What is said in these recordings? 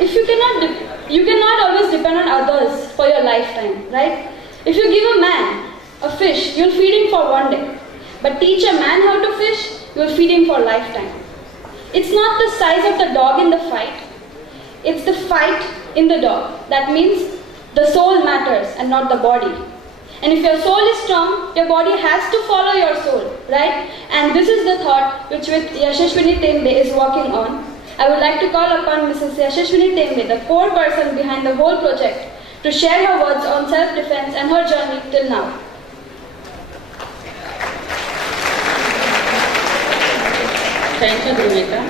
if you cannot always depend on others for your lifetime, right? If you give a man a fish, you'll feed him for one day. But teach a man how to fish, you'll feed him for a lifetime. It's not the size of the dog in the fight. It's the fight in the dog. That means the soul matters and not the body. And if your soul is strong, your body has to follow your soul, right? And this is the thought which Yashashwini Tembe is working on. I would like to call upon Mrs. Yashashwini Tembe, the core person behind the whole project, to share her words on self-defense and her journey till now. Thank you, Dhruwita.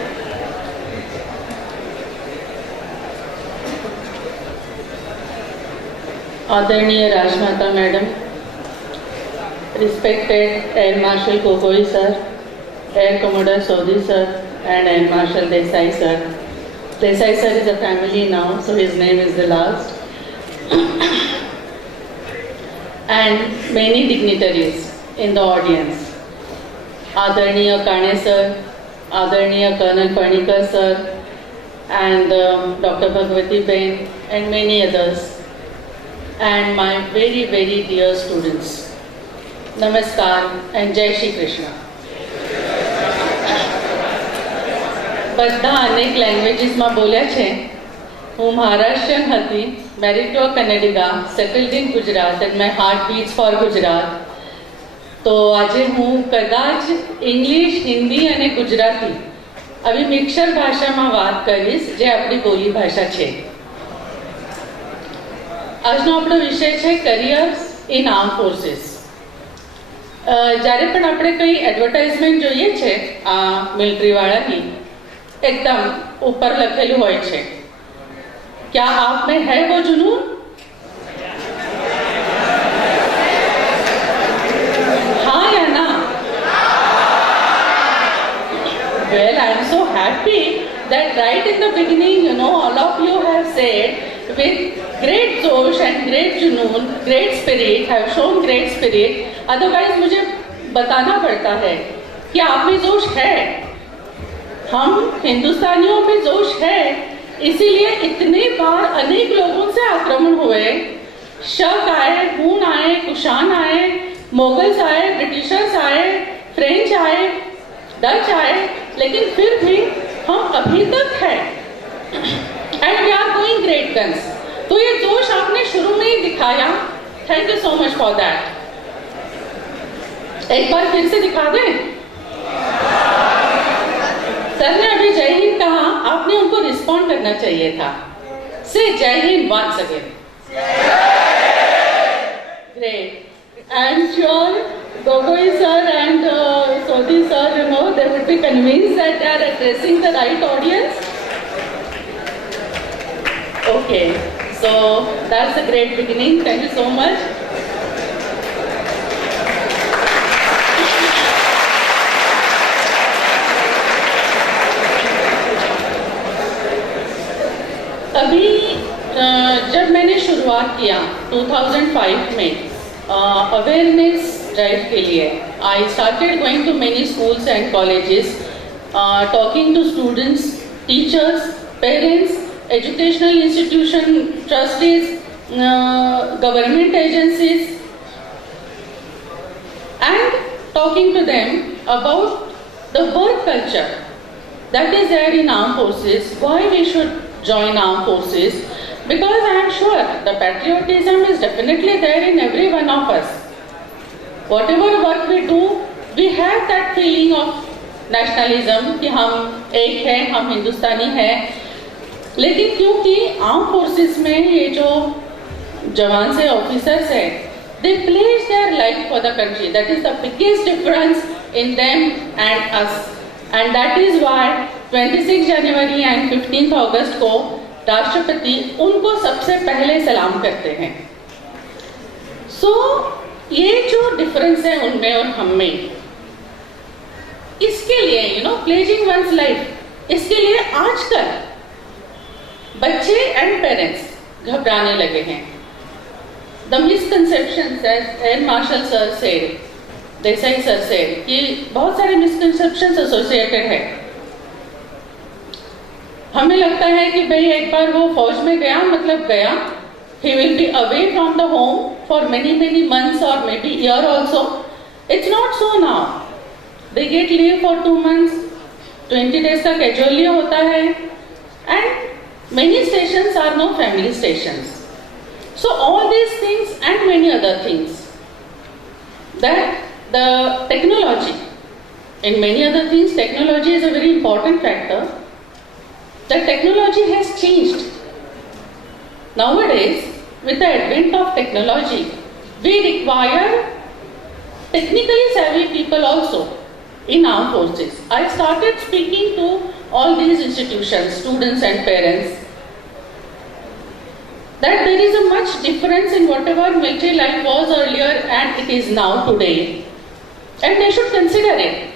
Adarniya Rajmata Madam, respected Air Marshal Gogoi Sir, Air Commodore Sodhi Sir, and Air Marshal Desai Sir. Desai Sir is a family now, so his name is the last. And many dignitaries in the audience. Adarniya Kane Sir, Adarniya Colonel Panikar Sir, and Dr. Bhagwati Ben, and many others, and my very, very dear students. Namaskar and Jai Shri Krishna. બધા અનેક લેંગ્વેજીસમાં બોલ્યા છે. હું મહારાષ્ટ્રીયન હતી, married to a Kannadiga, settled in Gujarat, and my heart beats for Gujarat. તો આજે હું કદાચ ઇંગ્લિશ, હિન્દી અને ગુજરાતી આવી મિક્સર ભાષામાં વાત કરીશ, જે આપણી બોલી ભાષા છે. આજનો આપણો વિષય છે કરિયર્સ ઇન આર્મ ફોર્સીસ. જ્યારે પણ આપણે કંઈ એડવર્ટાઇઝમેન્ટ જોઈએ છે આ મિલિટરીવાળાની, એકદમ ઉપર લખેલું હોય છે, क्या आप में है वो जुनून? हाँ या ना? Well, I am so happy that right in the beginning, all of you have said with great जोश and great जुनून, great spirit, have shown great spirit. Otherwise, मुझे बताना पड़ता है कि आप में जोश है. हम हिंदुस्तानियों में जोश है, इसीलिए इतने बार अनेक लोगों से आक्रमण हुए. शक आए, हूण आए, कुशान आए, मोगल्स आए, ब्रिटिशर्स आए, फ्रेंच आए, डच आए, लेकिन फिर भी हम अभी तक हैं. And we are going great guns. तो ये जोश आपने शुरू में ही दिखाया. Thank you so much for that. एक बार फिर से दिखा दें. सर ने अभी जय हिंद कहा, आपने उनको रिस्पॉन्ड करना चाहिए था. से जय हिंद once again. Great. I am sure Gogoi sir and Sodhi sir, they would be convinced that they are addressing the right audience. Okay, so that's a great beginning. Thank you so much. अभी जब मैंने शुरुआत किया 2005 में awareness drive के लिए, I started going to many schools and colleges, talking to students, teachers, parents, educational institution, trustees, government agencies, and talking to them about the work culture that is there in armed forces, why we should join armed forces, because I am sure the patriotism is definitely there in every one of us. Whatever work we do, we have that feeling of nationalism कि हम एक हैं, हम हिंदुस्तानी हैं. लेकिन क्योंकि armed forces में ये जो जवान से ऑफिसर्स हैं, they pledge their life for the country. That is the biggest difference in them and us. And that is why 26 January and 15 अगस्त को राष्ट्रपति उनको सबसे पहले सलाम करते हैं. सो ये जो डिफरेंस है उनमें और हम में, इसके लिए प्लेजिंग वंस लाइफ, इसके लिए आजकल बच्चे एंड पेरेंट्स घबराने लगे हैं. The misconceptions, air marshal sir said, Desai sir said, कि बहुत सारे मिसकंसेप्शंस एसोसिएटेड है. हमें लगता है कि भाई एक बार वो फौज में गया मतलब गया, he will be away from the home for many months or maybe year also. It's not so now. They get leave for 2 months, 20 days का casual leave होता है, and many stations are no family stations. So all these things and many other things, that the technology, in many other things, technology is a very important factor. The technology has changed. Nowadays, with the advent of technology, we require technically savvy people also in armed forces. I started speaking to all these institutions, students and parents, that there is a much difference in whatever military life was earlier and it is now today, and they should consider it.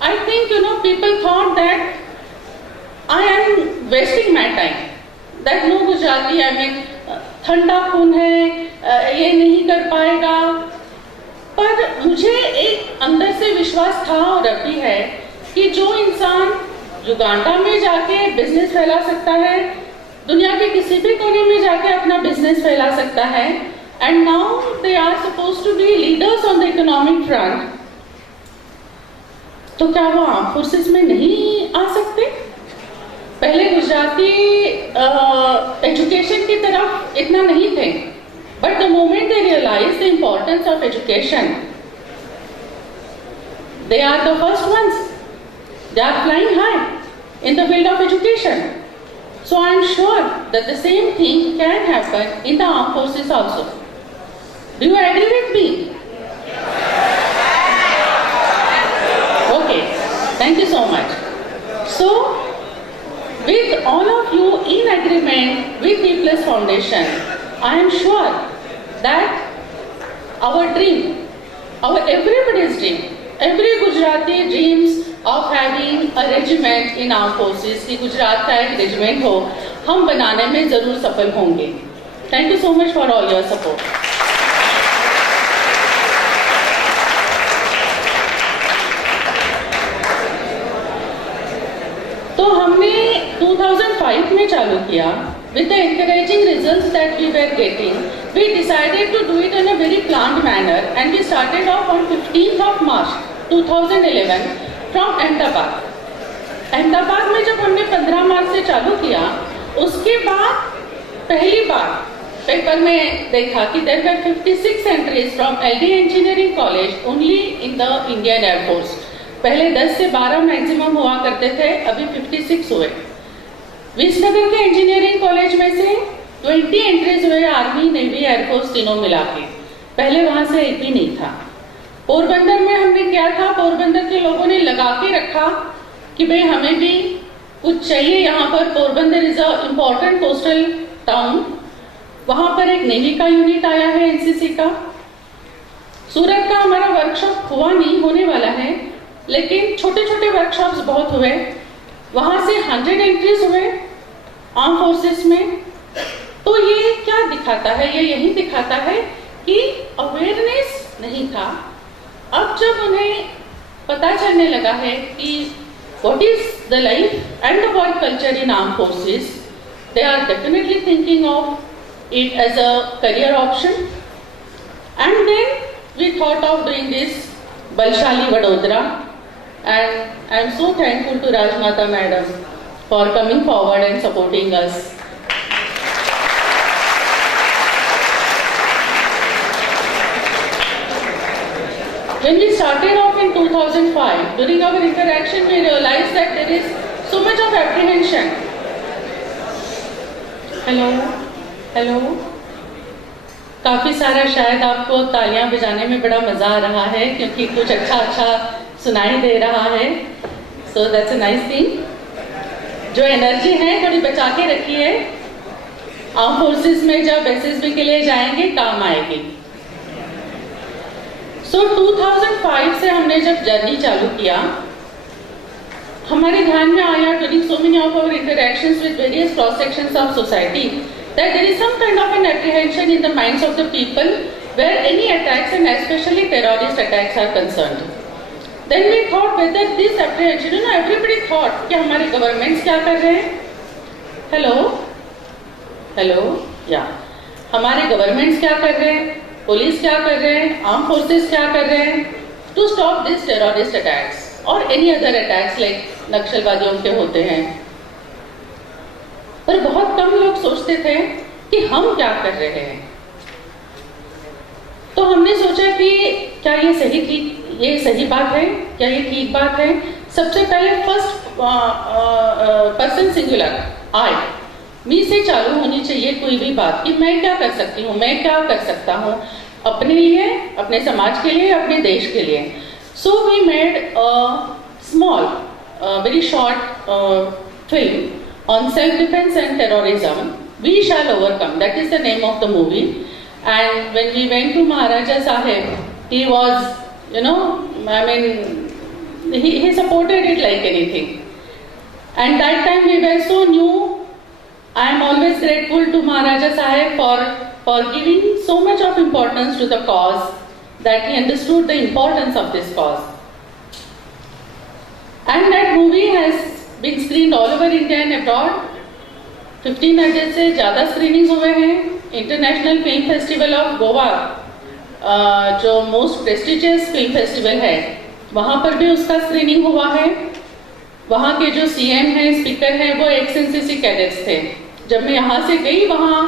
I think, people thought that I am wasting my time, that no Gujarati, I mean, ठंडा खून है, ये नहीं कर पाएगा, पर मुझे एक अंदर से विश्वास था और अभी है कि जो इंसान युगांडा में जाके बिजनेस फैला सकता है, दुनिया के किसी भी कोने में जाके अपना बिजनेस फैला सकता है, and now they are supposed to be leaders on the economic front, तो क्या वो आर्म फोर्सेस में नहीं आ सकते? पहले गुजराती एजुकेशन की तरफ इतना नहीं थे, but the moment they realise the importance of education, they are the first ones, they are flying high in the field of education. So I am sure that the same thing can happen in the arm forces also. Do you agree with me? Okay, thank you so much. So with all of you in agreement with Eplus Foundation, I am sure that our dream, our everybody's dream, every Gujarati dreams of having a regiment in armed forces, कि गुजरात का एक regiment हो, हम बनाने में जरूर सफल होंगे. Thank you so much for all your support. तो हमने 2005 में चालू किया. With the encouraging results that we were getting, we decided to do it in a very planned manner, and we started off on 15th of March 2011 from Ahmedabad. Ahmedabad में जब हमने 15 मार्च से चालू किया, उसके बाद पहली बार पेपर में देखा कि there were 56 entries from LD Engineering College only in the Indian Air Force. पहले 10 से 12 मैक्सिमम हुआ करते थे, अभी 56 हुए. विसनगर के इंजीनियरिंग कॉलेज में से 20 एंट्रीज हुए, आर्मी, नेवी, एयरफोर्स तीनों मिला के. पहले वहां से एक भी नहीं था. पोरबंदर में हमने क्या था, पोरबंदर के लोगों ने लगा के रखा कि भाई हमें भी कुछ चाहिए यहाँ पर. Porbandar is a important coastal town, वहां पर एक नेवी का यूनिट आया है, एनसीसी का. सूरत का हमारा वर्कशॉप हुआ नहीं, होने वाला है, लेकिन छोटे छोटे वर्कशॉप्स बहुत हुए. वहां से 100 एंट्रीज हुए आर्म फोर्सेस में. तो ये क्या दिखाता है? ये यही दिखाता है कि अवेयरनेस नहीं था. अब जब उन्हें पता चलने लगा है कि what is the life and the work culture in arm forces, they are definitely thinking of it as a career option. And then we thought of doing this बलशाली Vadodara. And I am so thankful to Rajmata Madam for coming forward and supporting us. When we started off in 2005, during our interaction, we realized that there is so much of apprehension. Hello. काफी सारा शायद आपको तालियां बजाने में बड़ा मजा आ रहा है, क्योंकि कुछ अच्छा सुनाई दे रहा है. So that's a nice thing. जो एनर्जी है थोड़ी बचा के रखिए, आर्म फोर्सेस में जब एसएसबी के लिए जाएंगे काम आएगी. सो 2005 से हमने जब जर्नी चालू किया, हमारे ध्यान में आया during so many of our interactions with various cross sections of society that there is some kind of an apprehension in the minds of the people where any attacks and especially terrorist attacks are concerned. Then we thought whether this apprehension, everybody thought कि हमारे governments क्या कर रहे हैं? Hello, yeah. हमारे governments क्या कर रहे हैं? Police क्या कर रहे हैं? Armed forces क्या कर रहे हैं? To stop this terrorist attacks or any other attacks like नक्सलवादियों के होते हैं. पर बहुत कम लोग सोचते थे कि हम क्या कर रहे हैं. तो हमने सोचा कि क्या ये सही बात है, क्या ये ठीक बात है. सबसे पहले फर्स्ट पर्सन सिंगुलर आई, मी से चालू होनी चाहिए कोई भी बात कि मैं क्या कर सकती हूँ, मैं क्या कर सकता हूँ अपने लिए, अपने समाज के लिए, अपने देश के लिए. So we made small very short film on self-defense and terrorism. We shall overcome. That is the name of the movie. And when we went to Maharaja Sahib, he was, he supported it like anything. And that time we were so new. I am always grateful to Maharaja Sahib for giving so much of importance to the cause, that he understood the importance of this cause. And that movie has been screened all over India and abroad. 1500 से ज़्यादा screenings हुए हैं. International film festival of Goa, जो most prestigious film festival है, वहाँ पर भी उसका स्क्रीनिंग हुआ है. वहाँ के जो सीएम हैं, स्पीकर हैं, वो एक्स एनसीसी कैडेट्स थे. जब मैं यहाँ से गई वहाँ,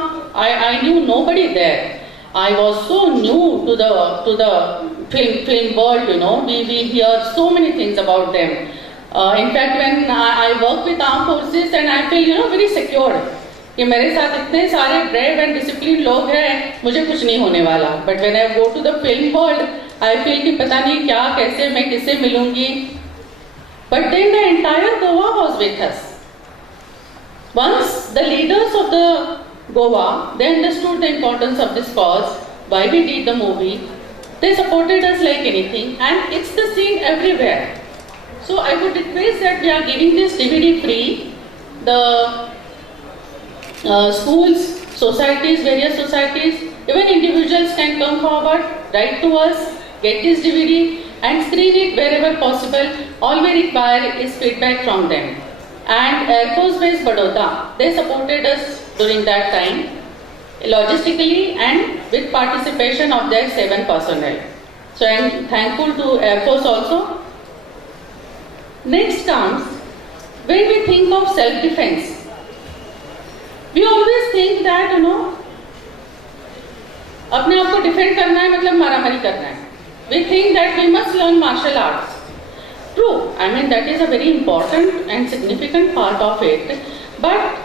I knew nobody there. I was so new to the film world. We hear so many things about them. In fact, when I work with armed forces and I feel very secure कि मेरे साथ इतने सारे brave and disciplined लोग हैं, मुझे कुछ नहीं होने वाला. But when I go to the film world, I feel कि पता नहीं क्या, कैसे मैं किससे मिलूंगी. But then the entire Goa was with us. Once the leaders of the Goa, they understood the importance of this cause, why we did the movie. They supported us like anything, and it's the scene everywhere. So I would request that we are giving this DVD free. The schools, societies, various societies, even individuals can come forward, write to us, get this DVD and screen it wherever possible. All we require is feedback from them. And Air Force Base Baroda, they supported us during that time, logistically and with participation of their 7 personnel. So I am thankful to Air Force also. Next comes, when we think of self-defense, we always think that, अपने आप को defend करना है मतलब मारामारी करना है. We think that we must learn martial arts. True, that is a very important and significant part of it. But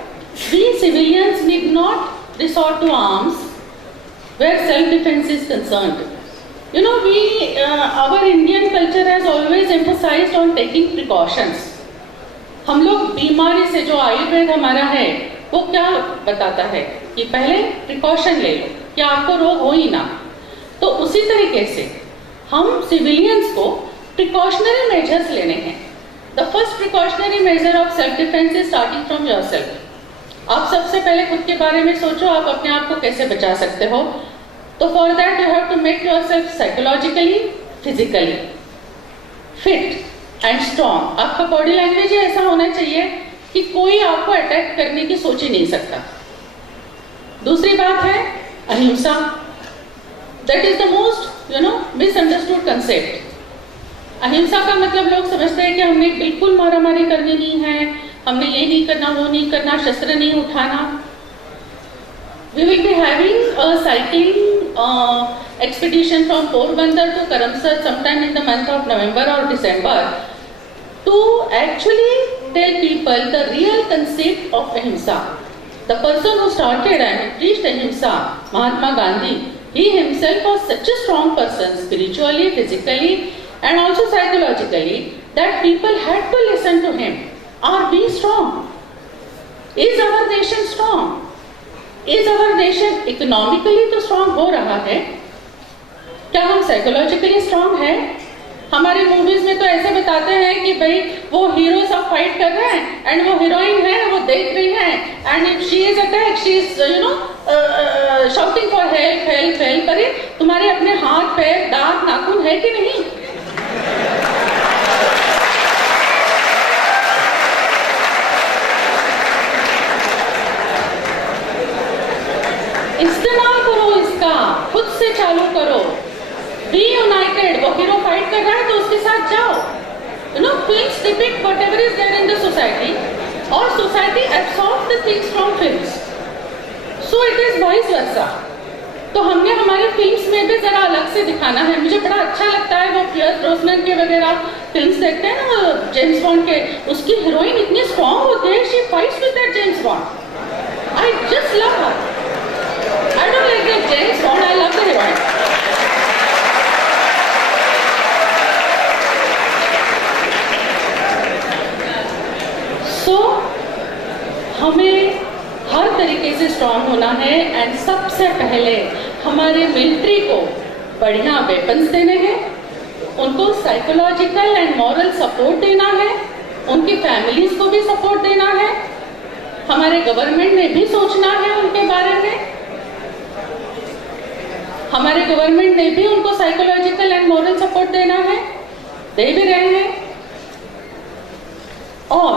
we civilians need not resort to arms where self-defense is concerned. Our Indian culture has always emphasized on taking precautions. हम लोग बीमारी से, जो आयुर्वेद हमारा है, वो क्या बताता है कि पहले प्रिकॉशन ले लो कि आपको रोग हो ही ना. तो उसी तरीके से हम सिविलियंस को प्रिकॉशनरी मेजर्स लेने हैं. The first precautionary measure of self defence is starting from yourself. आप सबसे पहले खुद के बारे में सोचो, आप अपने आप को कैसे बचा सकते हो. तो for that you have to make yourself psychologically, physically fit and strong. आपका बॉडी लैंग्वेज ऐसा होना चाहिए कि कोई आपको अटैक करने की सोच ही नहीं सकता. दूसरी बात है अहिंसा. That is the most misunderstood concept. अहिंसा का मतलब लोग समझते हैं कि हमने बिल्कुल मारामारी करनी नहीं है, हमने ये नहीं करना, वो नहीं करना, शस्त्र नहीं उठाना. We will be having a cycling expedition from Porbandar to Karamsad sometime in the month of November or December to actually tell people the real concept of ahimsa. The person who started and preached ahimsa, Mahatma Gandhi, he himself was such a strong person, spiritually, physically and also psychologically, that people had to listen to him. Are we strong? Is our nation strong? Is our nation economically तो strong हो रहा है? क्या हम psychologically strong है? हमारे movies में तो ऐसे बताते हैं कि भाई वो हीरो सब फाइट कर रहे हैं एंड वो हीरोइन है, वो देख रही है and if she is attack she is shouting for help help help. अरे तुम्हारे अपने हाथ पैर दांत नाखून है कि नहीं? का खुद से चालू करो. Be united. वो हीरो फाइट कर रहा है तो उसके साथ जाओ. You know, films depict whatever is there in the society, or society absorbs the things from films. So it is vice versa. तो हमने हमारे फिल्म्स में भी जरा अलग से दिखाना है. मुझे बड़ा अच्छा लगता है वो पियर्स ब्रोसनन के वगैरह फिल्म्स देखते हैं ना, जेम्स बॉन्ड के. उसकी हीरोइन इतनी स्ट्रॉन्ग होती है, she fights with that James Bond. I just love her. I don't like that James Bond, I love the heroine. So हमें हर तरीके से स्ट्रांग होना है. एंड सबसे पहले हमारे मिलिट्री को बढ़िया वेपन्स देने हैं, उनको साइकोलॉजिकल एंड मॉरल सपोर्ट देना है, उनकी फैमिलीज को भी सपोर्ट देना है. हमारे गवर्नमेंट ने भी सोचना है उनके बारे में. हमारे गवर्नमेंट ने भी उनको साइकोलॉजिकल एंड मॉरल सपोर्ट देना है, दे भी रहे हैं. और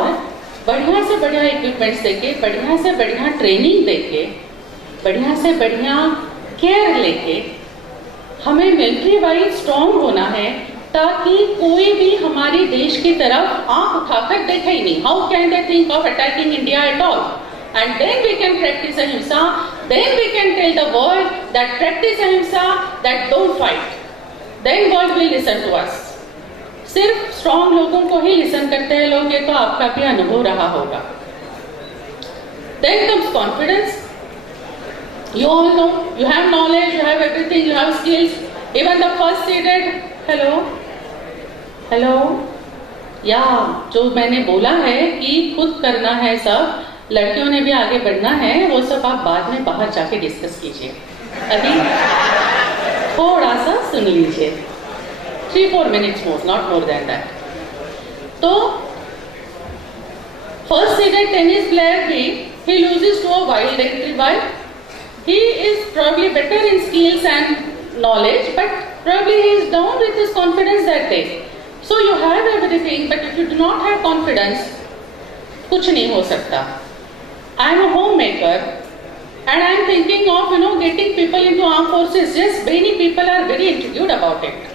बढ़िया से बढ़िया इक्विपमेंट्स देके, बढ़िया से बढ़िया ट्रेनिंग देके, बढ़िया से बढ़िया केयर लेके हमें मिलिट्री वाइज स्ट्रॉन्ग होना है, ताकि कोई भी हमारे देश की तरफ आंख उठाकर देखे ही नहीं. How can they think of attacking India at all? And then we can practise ahimsa. Then we can tell the world that practise ahimsa, that don't fight. Then world will listen to us. सिर्फ strong लोगों को ही listen करते हैं लोग, ये तो आपका भी अनुभव रहा होगा. Then comes confidence. You all know, you have knowledge, you have everything, you have skills. Even the first seated, hello, या जो मैंने बोला है कि खुद करना है सब, लड़कियों ने भी आगे बढ़ना है, वो सब आप बाद में बाहर जाके डिस्कस कीजिए. अभी थोड़ा सा सुन लीजिए. 3-4 minutes more, not more than that. तो first seeded tennis player भी, he loses to a wild entry by. He is probably better in skills and knowledge, but probably he is down with his confidence that day. So you have everything, but if you do not have confidence, कुछ नहीं हो सकता. I am a homemaker, and I am thinking of getting people into armed forces. Yes, many people are very intrigued about it.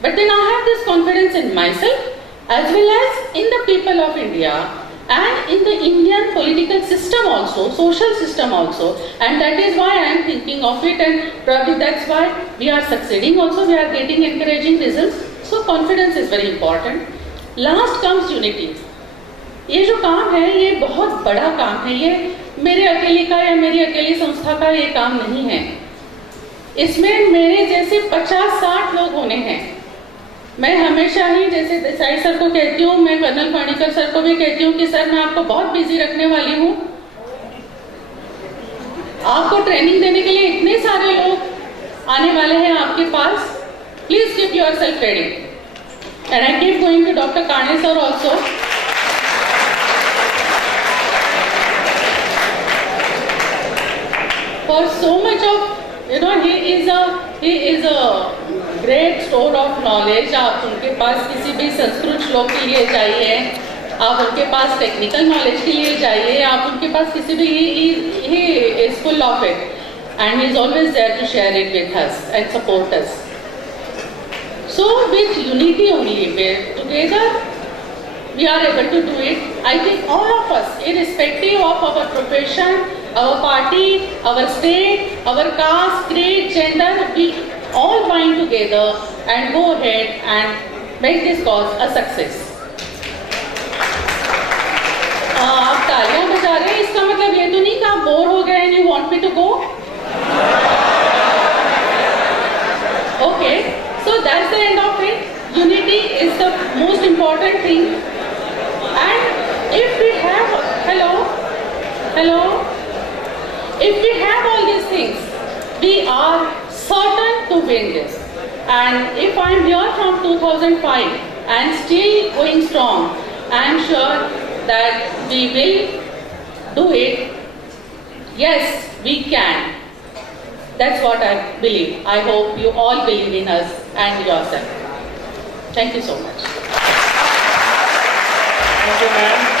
But then I have this confidence in myself as well as in the people of India and in the Indian political system also, social system also, and that is why I am thinking of it, and probably that's why we are succeeding also, we are getting encouraging results. So confidence is very important. Last comes unity. ये जो काम है ये बहुत बड़ा काम है. ये मेरे अकेले का या मेरी अकेली संस्था का ये काम नहीं है. इसमें मेरे जैसे 50-60 लोग होने हैं. मैं हमेशा ही जैसे देसाई सर को कहती हूँ, मैं कर्नल पाणिकर सर को भी कहती हूँ कि सर मैं आपको बहुत बिजी रखने वाली हूँ. आपको ट्रेनिंग देने के लिए इतने सारे लोग आने वाले हैं आपके पास. Please keep yourself ready. And I keep going to doctor Kane sir also. For so much of, he is a great store of knowledge. आप उनके पास किसी भी संस्कृत श्लोक के लिए जाइए, आप उनके पास टेक्निकल नॉलेज के लिए जाइए, आप उनके पास किसी भी, he is full of it and he is always there to share it with us and support us. So with unity only, together we are able to do it. I think all of us, irrespective of our profession, our party, our state, our caste, creed, gender, we all bind together and go ahead and make this cause a success. आप तालियां बजा रहे हैं, इसका मतलब ये तो नहीं कि आप बोर हो गए and you want me to go? Okay, so that's the end of it. Unity is the most important thing. And if we have, hello, if we have all these things, we are certain to win this. And if I am here from 2005 and still going strong, I am sure that we will do it. Yes, we can. That's what I believe. I hope you all believe in us and yourself. Thank you so much. Thank you, ma'am.